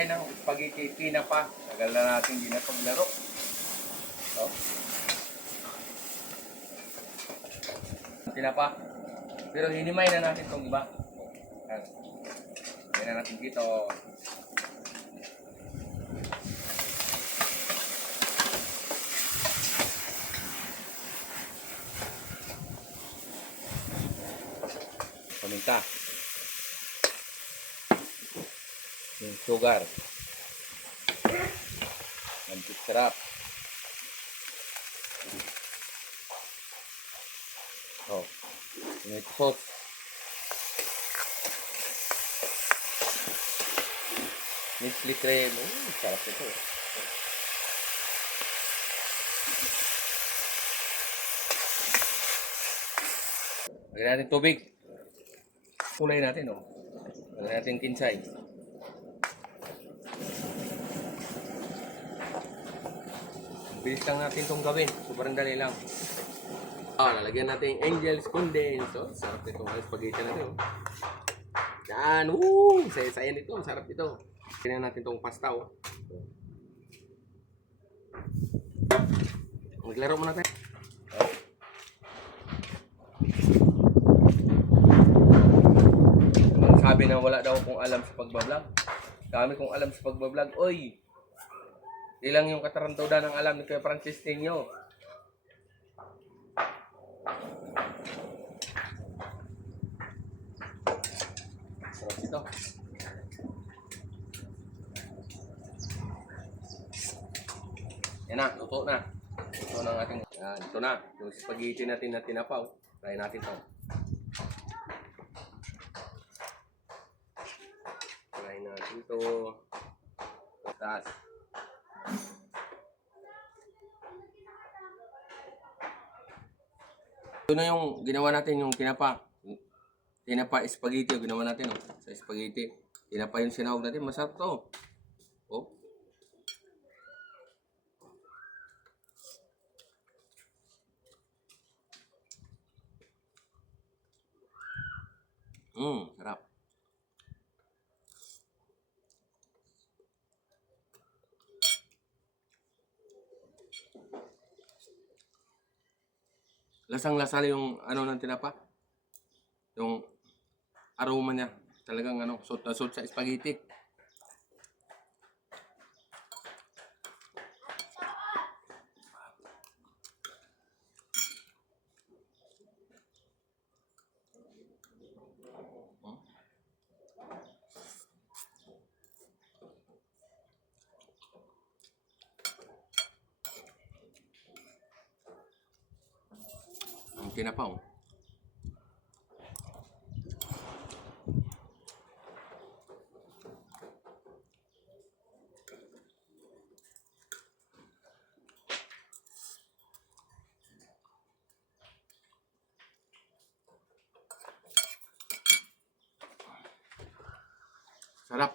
tayo ng spaghetti tinapa. Tagal na natin hindi na paglaro. So, tinapa. Pero hinimay na natin itong iba. Yan. Yan na natin dito. Paminta. Yung sugar. Mantik sarap. Oh, tomato sauce. Nestle cream. Sarap ito. Lagyan natin tubig. Kulay natin, oh. Lagyan natin kinsay. Bilis lang natin itong gawin. Sobrang dali lang. Lalagyan natin yung Angel's Condense. Oh, sarap nito. Ang spaghetti natin. Oh. Yan. Saya-saya nito. Sarap nito. Tingnan natin itong pasta. Oh. Maglaro muna tayo. Sabi na wala daw kung alam sa pagbablog. Dami kong alam sa pagbablog. Oy! Ilang yung katarantoda ng alam ni Kuya Francis ninyo. Sarap ito. Yan na, luto na. Luto na ng ating... Yan, ito na. Yung spaghetti natin na tinapaw. Try natin ito. Try natin ito. Tapos. Ito na yung ginawa natin yung tinapa. Tinapa spaghetti yung ginawa natin. Oh. Sa spaghetti. Tinapa yung sinahog natin. Masarap to. Oh. Sarap. Lasang-lasa yung ano ng tinapa. Yung aroma niya. Talagang ano, salt na salt sa spaghetti. Ang tinapa, oh. Sarap.